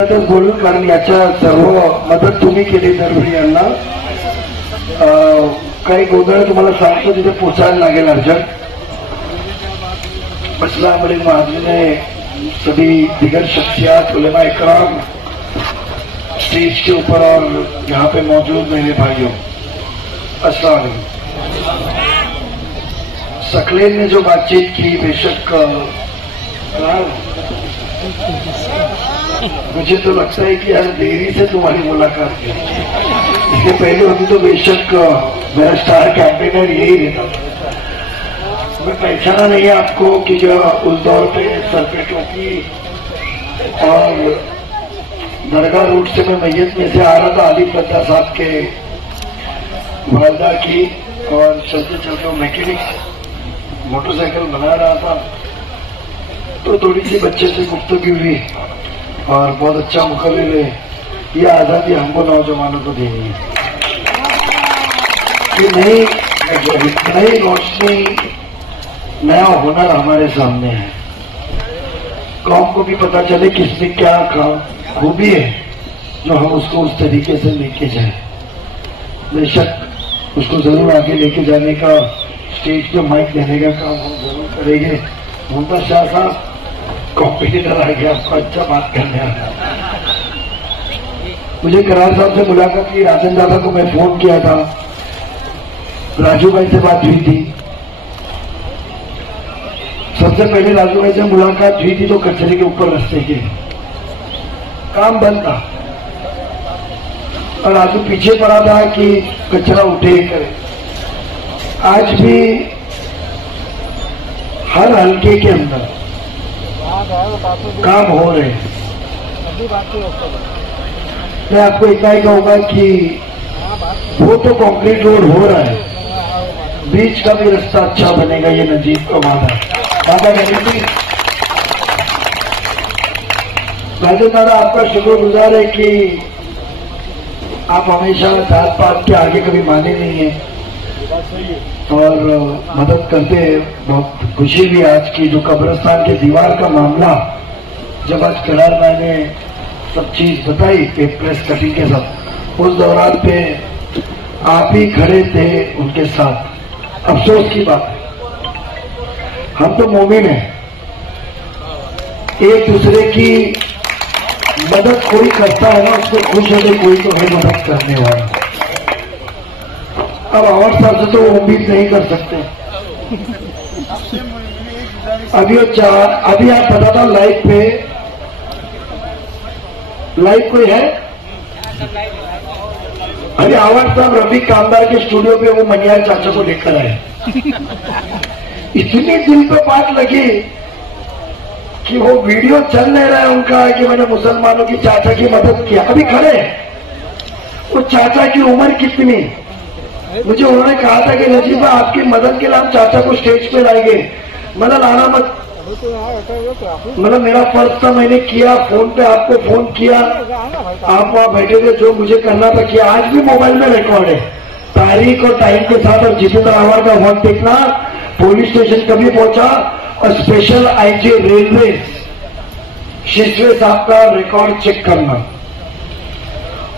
बोलून कारण याच्या सर्व मदत तुम्ही केली दरवेळी यांना. काही गोंधळ तुम्हाला सांगतो तिथे पोचायला लागेल अर्जंट. अस्सलाम वालेकुम ने सभी दिगर शख्सियात उलमा इकराम स्टेज के ऊपर और यहाँ पे मौजूद मेरे भाइयों, अस्सलाम वालेकुम. सकलेन ने जो बातचीत की बेशक मुझे तो लगता है कि यार देरी से तुम्हारी मुलाकात की. इसके पहले होती तो बेशक मेरा स्टार कैंपेनर यही रहता था. मैं पहचाना नहीं आपको कि जो उस दौर पे सर पे टोपी और दरगाह रूट से मैं मैयत में से आ रहा था आलिफ बद्दा साहब के वालदा की, और चलते चलते मैकेनिक मोटरसाइकिल बना रहा था तो थोड़ी सी बच्चे से गुफ्तगू हुई और बहुत अच्छा मुकर्रिर है. ये आजादी हमको नौजवानों को देनी है कि नई रोशनी, नया हुनर हमारे सामने है. कौम को भी पता चले किसमें क्या खूबी है जो हम उसको उस तरीके से लेके जाए. बेशक उसको जरूर आगे लेके जाने का, स्टेज पे माइक देने का काम हम जरूर करेंगे. मुमताज शाह साहब कॉम्पिटिटर आ गया, आपको अच्छा बात करने आ गया. मुझे करार साहब से मुलाकात की, राजन दादा को मैं फोन किया था, राजू भाई से बात हुई थी. सबसे पहले राजू भाई से मुलाकात हुई थी तो कचरे के ऊपर रस्ते के काम बंद था और राजू पीछे पड़ा था कि कचरा उठे करे. आज भी हर हल्के के अंदर काम हो रहे हैं. मैं आपको इतना ही कहूंगा कि वो तो कंक्रीट रोड हो रहा है, बीच का भी रास्ता अच्छा बनेगा. ये नजीब का वादा है. राजन दादा आपका शुक्रगुजार है कि आप हमेशा जात पात के आगे कभी माने नहीं है और मदद करते हैं. बहुत खुशी भी आज की जो कब्रिस्तान के दीवार का मामला, जब आज करार मैंने सब चीज बताई प्रेस कटिंग के साथ, उस दौरान पे आप ही खड़े थे उनके साथ. अफसोस की बात है, हम तो मोमिन हैं, एक दूसरे की मदद कोई करता है ना उसको खुश होने, कोई तो है मदद करने वाला. अब आवाज साहब से तो उम्मीद नहीं कर सकते. अभी आप बता था लाइव कोई है. अभी आवाज साहब रफीक कामदार के स्टूडियो पे वो मनियार चाचा को लेकर आए. इतनी दिल पे बात लगी कि वो वीडियो चल नहीं रहा है उनका कि मैंने मुसलमानों की चाचा की मदद किया. अभी खड़े वो चाचा की उम्र कितनी, मुझे उन्होंने कहा था कि नजीब आपकी मदद के लिए हम चाचा को स्टेज पे लाएंगे. मतलब लाना मत, मतलब मेरा फर्ज था, मैंने किया. फोन पे आपको फोन किया, आप वहां बैठे थे, जो मुझे करना था किया. आज भी मोबाइल में रिकॉर्ड है तारीख और टाइम के साथ. और जितेंद्र आवार का वक्त देखना, पुलिस स्टेशन कभी पहुंचा और स्पेशल आईजी रेलवे शिशवे साहब का रिकॉर्ड चेक करना,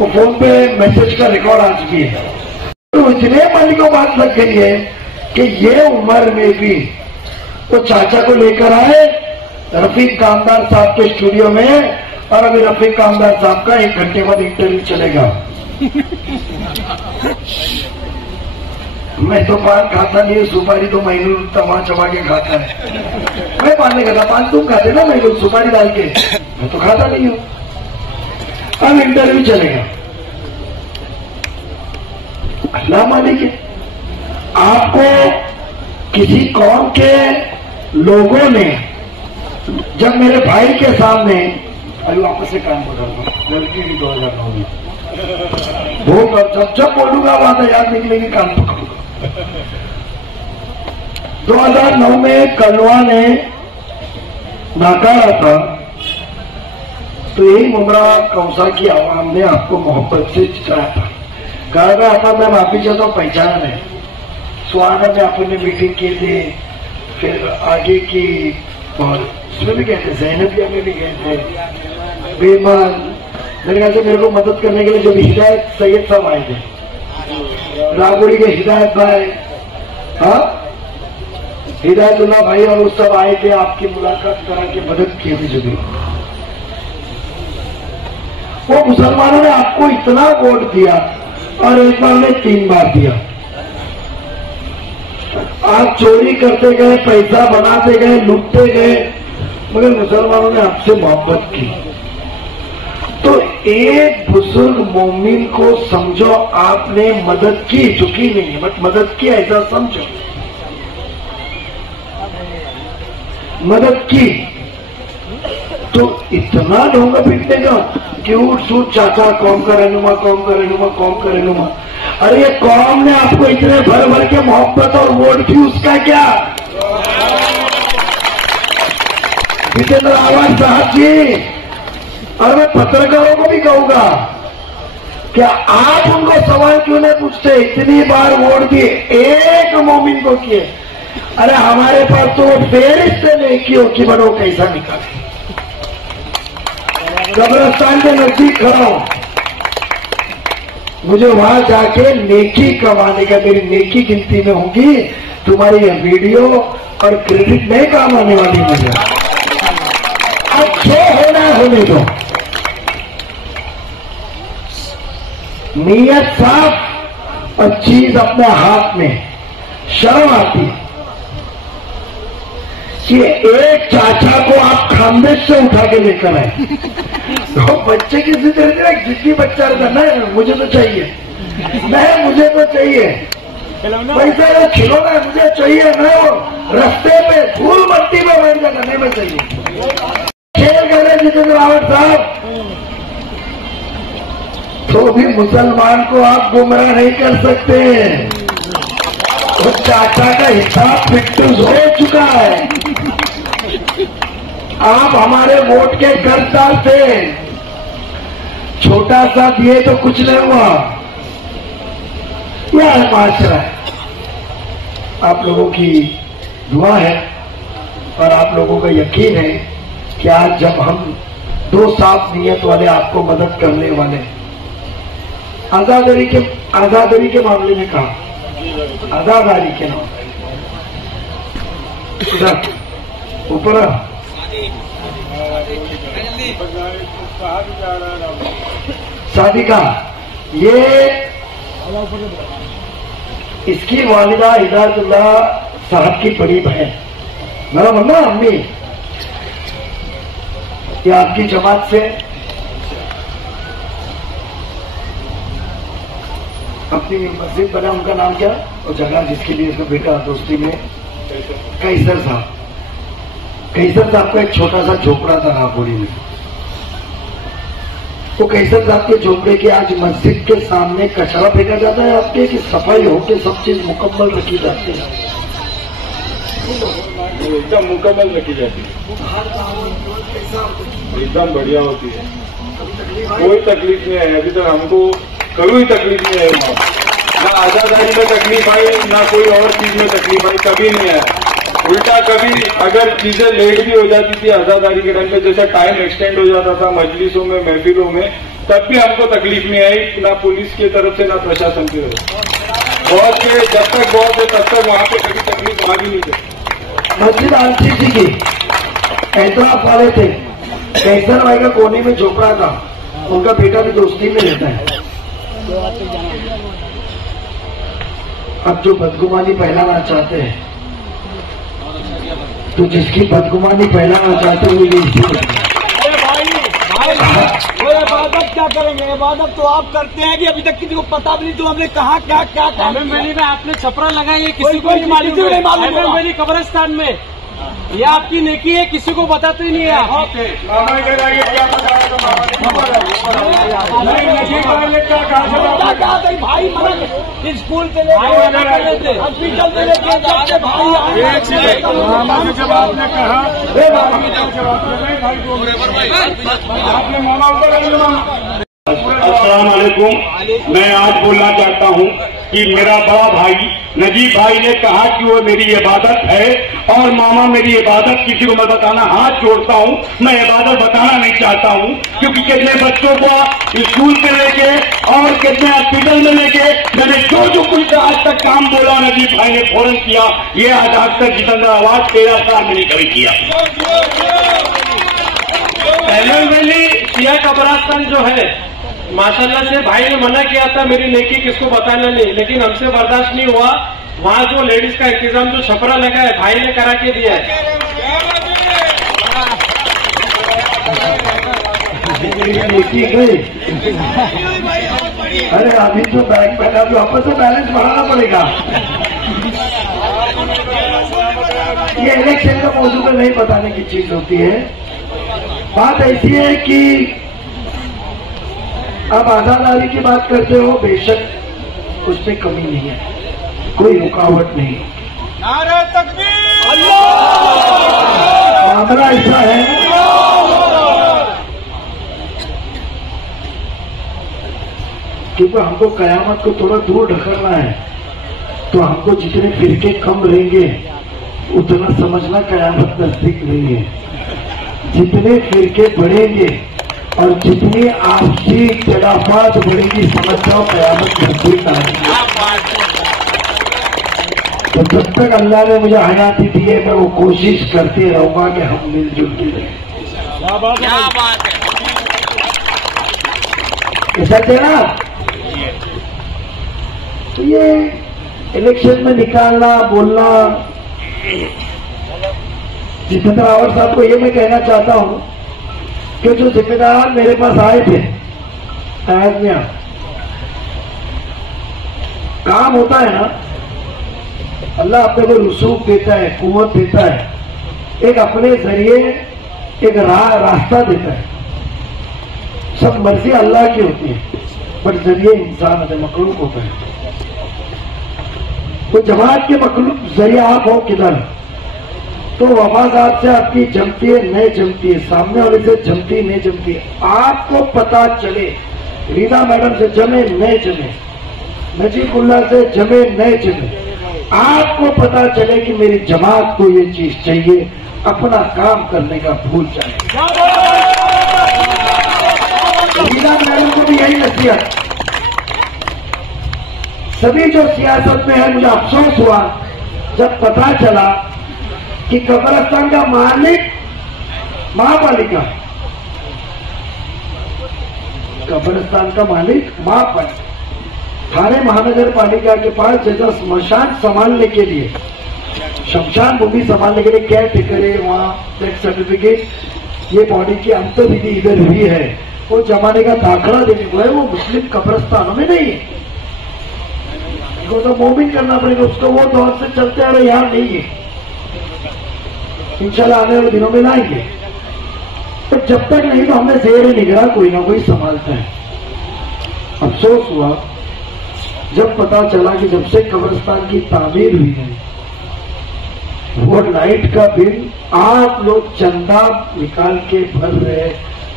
वो फोन पे मैसेज का रिकॉर्ड आज भी है. तो इतने मन को बात लग गई है कि ये उम्र में भी वो चाचा को लेकर आए रफीक कामदार साहब के स्टूडियो में. और अभी रफीक कामदार साहब का 1 घंटे बाद इंटरव्यू चलेगा. मैं तो पान खाता नहीं, सुपारी तो मैनू तमा चबा के खाता है. मैं पान नहीं खाता, पान तुम खाते ना, मैं सुपारी डाल के, मैं तो खाता नहीं हूं. अब इंटरव्यू चलेगा. अल्लाह मालिक है, आपको किसी कौम के लोगों ने जब मेरे भाई के सामने, अभी वापस से काम पकड़ूंगा, लड़की भी 2009 में वो जब बोलूंगा वहां तो याद निकलेगी, काम पकड़ूंगा. 2009 में कलवा ने नाकारा था तो यही मुमरा कौसा की आवाम ने आपको मोहब्बत से चिताया था. कहा था मैं माफी चाहता हूँ, पहचाना नहीं. सुहाना में आपने मीटिंग की थी, फिर आगे की, और उसमें भी गए थे, जैनबिया में भी गए थे, बेमान मेरे ख्याल से मेरे को मदद करने के लिए जो हिदायत सैयद साहब आए थे, रागोड़ी के हिदायत भाई, हाँ हिदायतुल्लाह भाई और उस सब आए थे, आपकी मुलाकात करा के मदद की थी। जो भी वो मुसलमानों ने आपको इतना वोट दिया और एक बार में 3 बार दिया। आप चोरी करते गए, पैसा बनाते गए, लूटते गए, मगर मुसलमानों ने आपसे मोहब्बत की। तो एक बुजुर्ग मोमिन को समझो आपने मदद की, झुकी नहीं है बट मदद की, ऐसा समझो मदद की। तो इतना ढोंगा पीटने का कि उठ सूट चाचा कौम का रहनुमा, कौम का रहनुमा, कौम का रहनुमा। अरे ये कौम ने आपको इतने भर भर के मोहब्बत और वोट की, उसका क्या? जितेंद्र आवाज साहब जी, और मैं पत्रकारों को भी कहूंगा कि आप उनको सवाल क्यों नहीं पूछते? इतनी बार वोट दिए, एक मोमिन को किए। अरे हमारे पास तो फेरिस्त नहीं की हो कि बनो कैसा निकाले। कब्रिस्तान के नजदीक खड़ा हूं, मुझे वहां जाके नेकी कमाने का, मेरी नेकी गिनती में होगी, तुम्हारी ये वीडियो और क्रेडिट नहीं काम आने वाली मुझे। अच्छे होना होने दो, नीयत साफ और चीज अपने हाथ में। शर्म आती है कि एक चाचा को आप खानदेश से उठा के लेकर आए, तो बच्चे की जिद रहती है, जिद्दी बच्चा रहता, नहीं मुझे तो चाहिए, नहीं मुझे तो चाहिए, पैसा वो खिलौना है मुझे चाहिए, मैं वो रास्ते पे धूल मट्टी में बैठ जाकर नहीं मैं चाहिए। खेल कर रहे जितेंद्र रावत साहब, तो भी मुसलमान को आप गुमराह नहीं कर सकते। वो चाचा का हिसाब फिटनेस हो चुका है। आप हमारे वोट के कर्जदार थे, छोटा सा दिए तो कुछ नहीं हुआ। यह है माशरा है, आप लोगों की दुआ है और आप लोगों का यकीन है कि आज जब हम 2 साफ नीयत वाले आपको मदद करने वाले, आजादारी के मामले में कहा, आजादारी के नाम ऊपर शादी का, ये इसकी वालिदा हिदायतुल्लाह साहब की बड़ी बहन, मेरा मम्मा अम्मी, ये आपकी जमात से अपनी मस्जिद बना, उनका नाम क्या और जगह जिसके लिए इसका बेटा दोस्ती में, कैसर साहब। कैसर साहब का एक छोटा सा झोपड़ा था रागोड़ी में, तो कैसर साहब के झोपड़े के आज मस्जिद के सामने कचरा फेंका जाता है आपके, कि सफाई होके सब चीज मुकम्मल रखी जाती है? एकदम मुकम्मल रखी जाती है, एकदम बढ़िया होती है, कोई तकलीफ नहीं है। अभी तक हमको कोई तकलीफ नहीं है, ना आजादारी में तकलीफ आई, ना कोई और चीज में तकलीफ आई, कभी नहीं आया। उल्टा कभी अगर चीजें लेट भी हो जाती थी आजादारी के टाइम पे, जैसे टाइम एक्सटेंड हो जाता था मजलिसों में, महफिलों में, तब भी हमको तकलीफ नहीं आई, ना पुलिस की तरफ से ना प्रशासन की तरफ से। बहुत से जब तक बहुत है तब तक वहां पे कभी तकलीफ आ भी नहीं थी। मस्जिद आंटी जी की ऐतराफ वाले थे, कैसर भाई का कोने में झोपड़ा था, उनका बेटा भी दोस्ती में रहता है। अब जो बदगुमानी फैलाना चाहते हैं, तो जिसकी बदगुमानी फैलाना चाहते हैं वो इबादत क्या करेंगे? इबादत तो आप करते हैं कि अभी तक किसी को पता भी नहीं, तो हमने कहा क्या क्या था। मैली में आपने छपरा लगाई है, किसी को नहीं मालूम। मेरी कब्रिस्तान में ये आपकी नेकी है, किसी को बताते ही नहीं है। भाई स्कूल से लेकर हॉस्पिटल से लेकर भाई, जब आपने कहा आपने मामा ऊपर। अस्सलाम वालेकुम, मैं आज बोलना चाहता हूँ कि मेरा बड़ा भाई नजीब भाई ने कहा कि वो मेरी इबादत है और मामा मेरी इबादत किसी को मैं बताना हाथ जोड़ता हूँ, मैं इबादत बताना नहीं चाहता हूँ, क्योंकि कितने बच्चों को स्कूल में लेके और कितने हॉस्पिटल में लेके मैंने जो कुछ आज तक काम बोला नजीब भाई ने फौरन किया। ये आज तक जितना आवाज 13 साल मैंने कभी किया। पहले वैली सिया कब्रिस्तान जो है माशाल्लाह से भाई ने मना किया था मेरी नेकी किसको बताना नहीं, लेकिन हमसे बर्दाश्त नहीं हुआ। वहाँ जो लेडीज का इंतजाम जो छपरा लगा है भाई ने करा के दिया है। नेकी गई। अरे अभी तो बैंक में अभी वापस से बैलेंस बढ़ाना पड़ेगा। ये इलेक्शन का मौजूद में नहीं बताने की चीज होती है। बात ऐसी है कि अब आजादारी की बात करते हो, बेशक उसमें कमी नहीं है, कोई रुकावट नहीं। नारे तकबीर। मामला ऐसा है क्योंकि हमको कयामत को थोड़ा दूर ढकलना है, तो हमको जितने फिरके कम रहेंगे उतना समझना कयामत नजदीक नहीं है। जितने फिरके बढ़ेंगे और जितनी आपसी तड़ाफात बढ़ेगी, समझ जाओ कयामत नजदीक आएगी। तो जब तक अल्लाह ने मुझे हयाती दी है, मैं वो कोशिश करते रहूंगा कि हम मिलजुल के रहें। क्या बात है। ऐसा कहना तो ये इलेक्शन में निकालना बोलना, जितेंद्र रावत साहब को ये मैं कहना चाहता हूं कि जो जिम्मेदार मेरे पास आए थे में काम होता है ना, अल्लाह अपने को रसूख देता है, कुव्वत देता है, एक अपने जरिए एक रास्ता देता है। सब मर्जी अल्लाह की होती है, पर जरिए इंसान है, मखलूक होता है। तो जमात के मखलूक जरिए आप हो किधर, तो वफादार से आपकी जमती है नहीं जमती है, सामने वाले से जमती नहीं जमती है, आपको पता चले। रीना मैडम से जमे नहीं जमे, नजीबुल्लाह से जमे नहीं जमे, आपको पता चले कि मेरी जमात को ये चीज चाहिए, अपना काम करने का भूल जाए। रीना मैडम को भी यही नसीहत। सभी जो सियासत में है, मुझे अफसोस हुआ जब पता चला कि कब्रिस्तान का मालिक महापालिका, कब्रिस्तान का मालिक महापालिका, थाने महानगर पालिका के पास जैसा स्मशान संभालने के लिए, शमशान भूमि संभालने के लिए केयर टेकर है, वहाँ डेथ सर्टिफिकेट, ये बॉडी की अंतविधि इधर हुई है, वो जमाने का दाखला देने को है, वो मुस्लिम कब्रिस्तानों में नहीं है। इसको तो मोमिन करना पड़ेगा, उसको वो दौर से चलते आ रहे, यहाँ नहीं है। इंशाल्लाह आने वाले दिनों में लाएंगे, तो जब तक नहीं तो हमें जेर निगरां कोई ना कोई संभालता है। अफसोस हुआ जब पता चला कि जब से कब्रिस्तान की तामीर हुई है, वो लाइट का बिल आप लोग चंदा निकाल के भर रहे,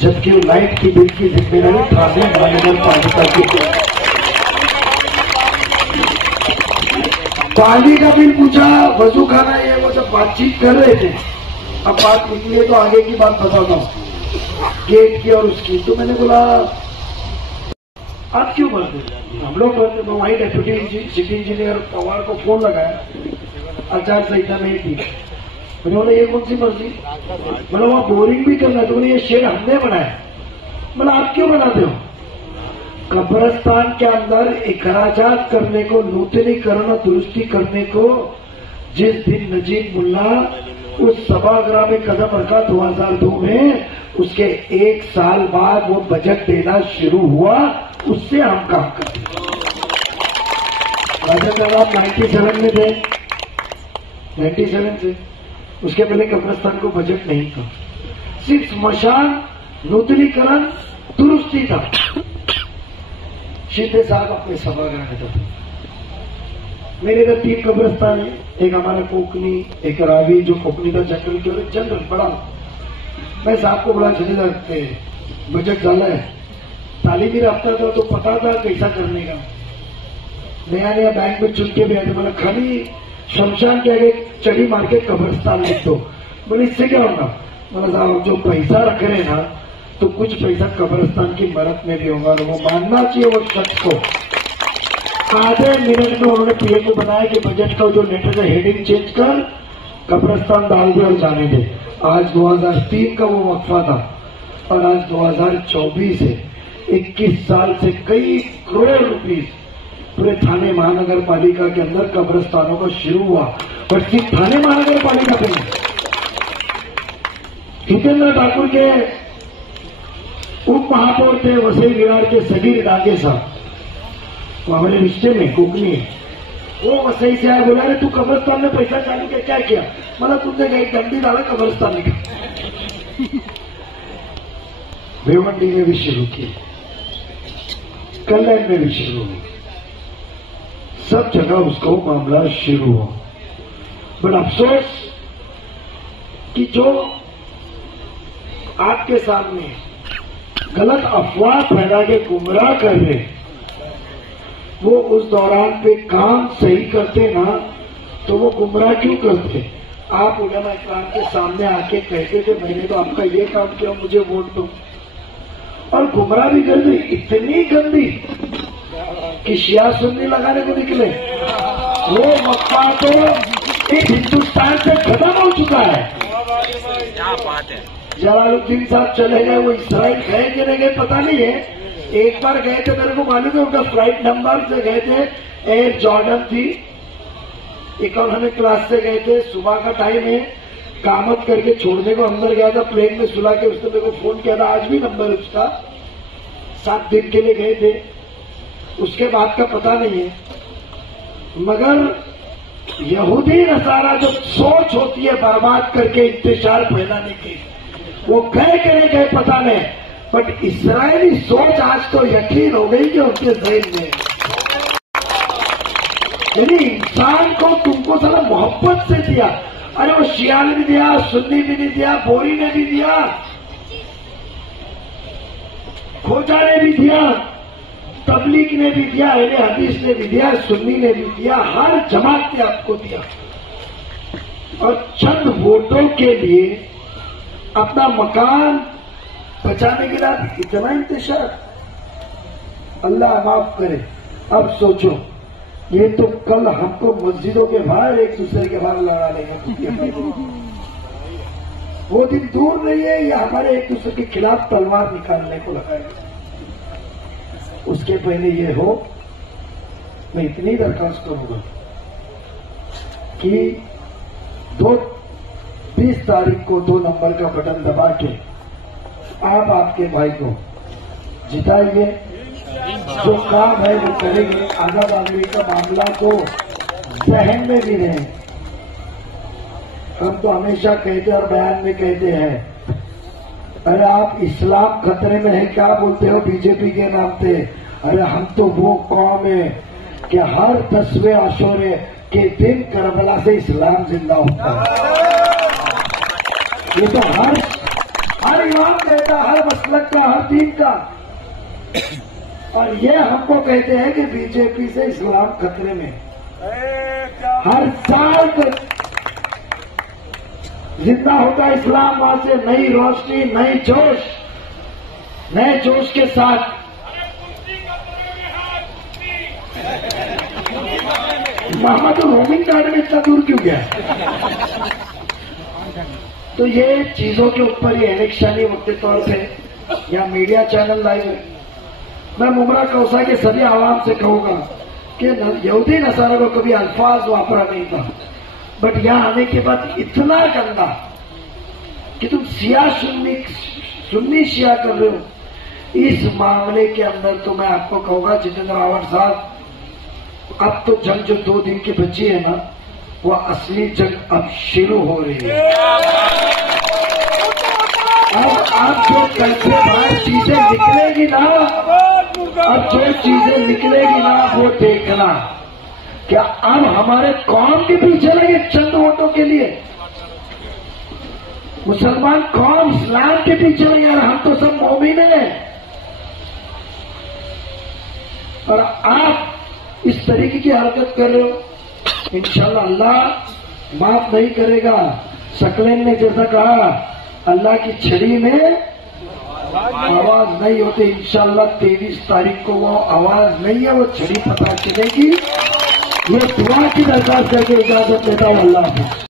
जबकि वो लाइट की बिल की जिम्मेदारी थाने महानगर पालिका की। पानी का बिल पूछा, वजू खाना, ये वो सब बातचीत कर रहे थे। अब बात निकली तो आगे की बात बताता हूँ, गेट की और उसकी। तो मैंने बोला आप क्यों भरते? हम लोग भरते। तो वहीं डेप्यूटी सिटी इंजीनियर पवार को फोन लगाया, आचार संहिता नहीं थी। मैंने बोला ये कौन सी मर्जी? बोला वहाँ बोरिंग भी करना है। तो बोले ये शेड हमने बनाया। बोला आप क्यों बनाते हो? कब्रिस्तान के अंदर इखराजात करने को, नूतनीकरण और दुरुस्ती करने को जिस दिन नजीब मुल्ला उस सभागृह में कदम रखा 2002 में, उसके 1 साल बाद वो बजट देना शुरू हुआ, उससे हम काम करते। राजा आप 97 में थे, 97 से उसके पहले कब्रिस्तान को बजट नहीं था, सिर्फ स्मशान नूतनीकरण दुरुस्ती था। शीते साहब अपने सभागृह में था। मेरे इधर 3 कब्रिस्तान है, एक हमारा कोकनी, एक रावी जो कोकनी का जंगल की, और एक जनरल बड़ा। मैं साहब को बड़ा जल्दी रखते, बजट डाला है, तालीमी रफ्ता था तो पता था कैसा करने का। नया नया बैंक में चुन के भी आए थे। बोला खाली शमशान के आगे चढ़ी मार के कब्रिस्तान लिख दो। बोले इससे क्या होगा? बोला साहब जो पैसा रख रहे हैं ना तो कुछ पैसा कब्रिस्तान की मरद में भी होगा। वो मानना चाहिए वो सच को। आधे मिनट में उन्होंने पीएम को बनाया कि बजट का जो लेटर का हेडिंग चेंज कर, कब्रिस्तान डाल दे और जाने दे। आज 2003 का वो वक्फा था और आज 2024 है। 21 साल से कई करोड़ रुपीस पूरे थाने महानगर पालिका के अंदर कब्रिस्तानों का शुरू हुआ। और सिर्फ थाने महानगर पालिका पे हितेंद्र ठाकुर के उप महापौर थे वसई विरार के सगीर डाके साहब, वो हमारे रिश्ते में कोकनी है। वो वसई से आया, बोला अरे तू कब्रिस्तान में पैसा चालू क्या किया? मतलब तुमने गए डंडी डाला कब्रिस्तान में। भिवंडी में भी शुरू की, कल्याण में भी शुरू हुई, सब जगह उसका मामला शुरू हुआ। बट अफसोस कि जो आपके सामने गलत अफवाह फैला के गुमराह कर रहे, वो उस दौरान पे काम सही करते ना तो वो गुमराह क्यों करते? आप उलमा इकराम के सामने आके कहते थे मैंने तो आपका ये काम किया, मुझे वोट दो। और गुमराह भी कर दी इतनी गंदी कि शिया सुन्नी लगाने को निकले। वो वक्फा तो इस हिंदुस्तान से खत्म हो चुका है। क्या बात है। जलालुद्दीन साहब चले गए, वो इसराइल गए कि नहीं गए पता नहीं है। एक बार गए थे, मेरे को मालूम है उनका फ्लाइट नंबर से गए थे, एयर जॉर्डन थी, इकोनॉमिक क्लास से गए थे। सुबह का टाइम है, कामत करके छोड़ने को अंदर गया था, प्लेन में सुला के उसने मेरे को फोन किया था, आज भी नंबर है उसका। 7 दिन के लिए गए थे, उसके बाद का पता नहीं है। मगर यहूदी नसारा जो सोच होती है बर्बाद करके इंतजार फैलाने की, वो गए कि नहीं गए पता नहीं, बट इस्राएली सोच आज तो यकीन हो गई कि उसके जहन में। यानी इंसान को तुमको सारा मोहब्बत से दिया। अरे वो शिया ने भी दिया, सुन्नी भी नहीं दिया, बोरी ने भी दिया, खोजा ने भी दिया, तबलीग ने भी दिया, अहले हदीस ने भी दिया, सुन्नी ने भी दिया, हर जमात ने आपको दिया। और चंद वोटों के लिए अपना मकान बचाने के लिए इतना इंतजार। अल्लाह माफ करे। अब सोचो, ये तो कल हमको मस्जिदों के बाहर एक दूसरे के बाहर लड़ा लेंगे। वो दिन दूर नहीं है, ये हमारे एक दूसरे के खिलाफ तलवार निकालने को लगाएगा। उसके पहले ये हो, मैं इतनी दरखास्त करूंगा कि 20 तारीख को 2 नंबर का बटन दबा के आप आपके भाई को जिताइए। जो काम है वो करेंगे। आजाद आदमी का मामला तो जहन में भी रहे। हम तो हमेशा कहते और बयान में कहते हैं, अरे आप इस्लाम खतरे में है क्या बोलते हो बीजेपी के नाम पे? अरे हम तो वो कौम है कि हर 10वें आशूरे के दिन करबला से इस्लाम जिंदा होता है। ये तो हर इमाम कहता, हर मसलक का, हर दीन का। और ये हमको कहते हैं कि बीजेपी से इस्लाम खतरे में। हर साल जिंदा होता इस्लाम, वहां से नई रोशनी, नए जोश के साथ। मोहम्मद रोमिंग गार्डन में इतना दूर क्यों गया? तो ये चीजों के ऊपर ये इलेक्शनी वक्त तौर पे या मीडिया चैनल लाइव है। मैं मुमरा कौसा के सभी आवाम से कहूंगा कि यहूदी नसारा को कभी अल्फाज वापरा नहीं था, बट यहां आने के बाद इतना गंदा कि तुम शिया सुन्नी शिया कर रहे हो। इस मामले के अंदर तो मैं आपको कहूंगा जितेंद्र रावत साहब, अब तो जंग जो 2 दिन की बची है ना, वो असली जंग अब शुरू हो रही है। अब जो कल से बाहर चीजें निकलेगी ना, अब जो चीजें निकलेगी ना, वो देखना क्या अब हमारे कौम के पीछे लगे चंद वोटों के लिए। मुसलमान कौम इस्लाम के पीछे लगे, हम तो सब मोमिन हैं। और आप इस तरीके की हरकत कर रहे हो, इंशाल्लाह अल्लाह माफ नहीं करेगा। सकलेन ने जैसा कहा, अल्लाह की छड़ी में आवाज नहीं होती। इंशाल्लाह 23 तारीख को वो आवाज नहीं है, वो छड़ी पता चलेगी। ये दुआ की दरखास्त करके इजाजत देता हूं। अल्लाह हाफिज़।